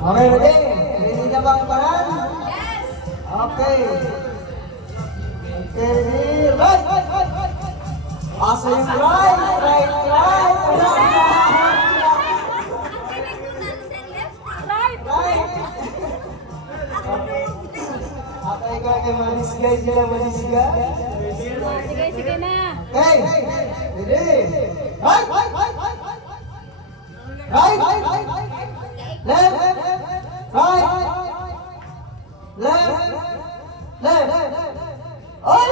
Okay, ready? Ready na ba ang paran? Yes! Okay. Okay, ready? Right! Asa yung right? Right! Right! Right! Okay, kaya manisgay sila, manisgay. Sige, sige na. Okay, ready? Right! Right! Left! Right! Left! Left! Oy!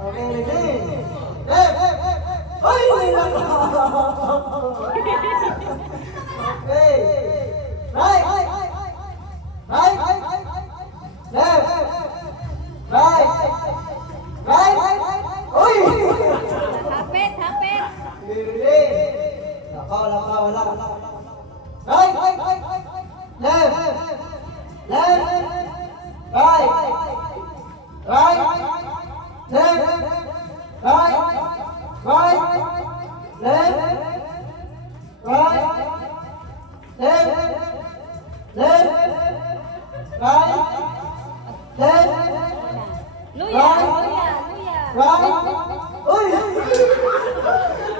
Okay, ready? Left! Oy! Okay. Right! Right! Left! Right! Right! Oy! Hapit, hapit. Ready? Lakaw. Right! Left! Left! Right! Right! Left! Right! Right! Left! Right! Left! Left! Right! Left! Luya, Right. luya, luya. Right! Uy!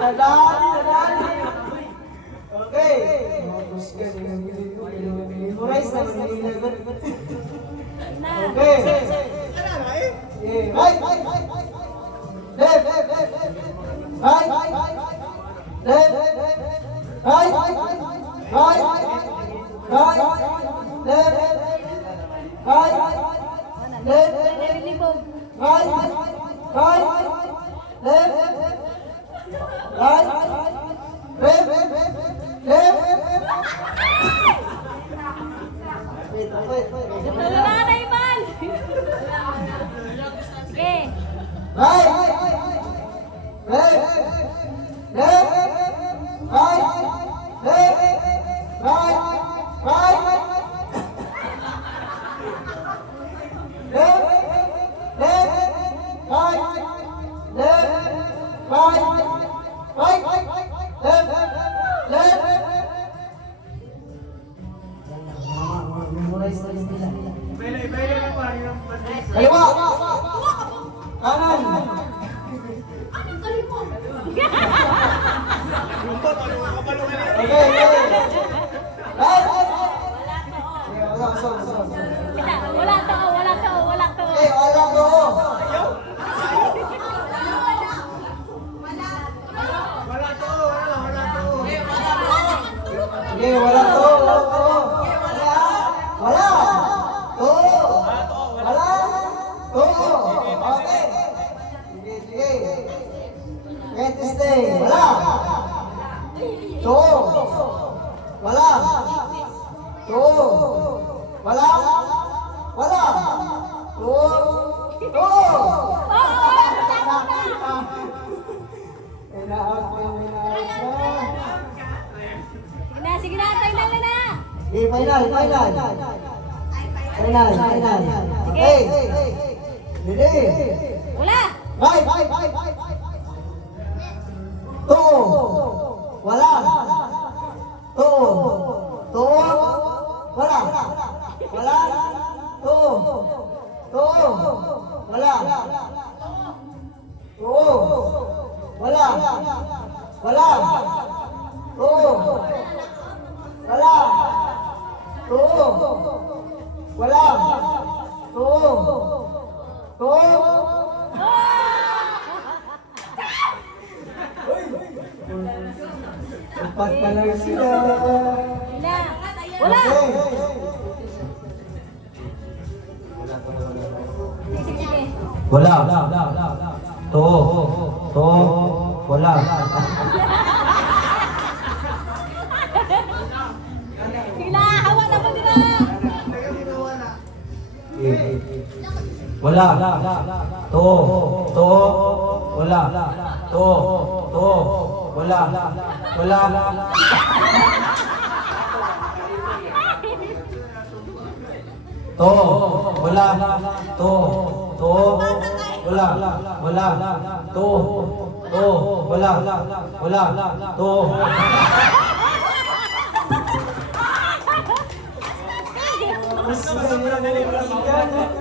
Nadali! Okay. Memorize na mag-ilagot. Na. Okay. Right! Left! Right! Left! Right! Right! Right! Left! Right! Left! Nilibog. Right! Right! Left! Right! Left! Left! Wait. Tulo na na Ivan. Sige. Right! Left! Left! Right! Left! Right! Right! Left! Left! Right! Left! Right! Right! Left! Left! Memorize na rin nila. Kaliwa! Kanan! Okay. Right! Wala to, wala to, wala to. Okay, wala to. Okay, wala to. Wala. To. Wala. To. Okay. Sige. Wait, stay. Wala. To. Wala. To. Wala. Wala. To. To. Inaawat ko yung inaawat na. Sige na, final na. Okay, final. Okay. Ready? Wala. Right. To. Wala. To. Wala. Wala. To. Wala. To. Wala. Wala. To. Wala. To. Wala. To. Dapat pala sila. Wala. Wala. Okay. Sige. Wala. To. Wala. Sila, hawa na mo nila. Wala. To. Wala. To. Wala. To. Wala. To. Wala. To. Wala. To. Mas magaling yung kaibigan.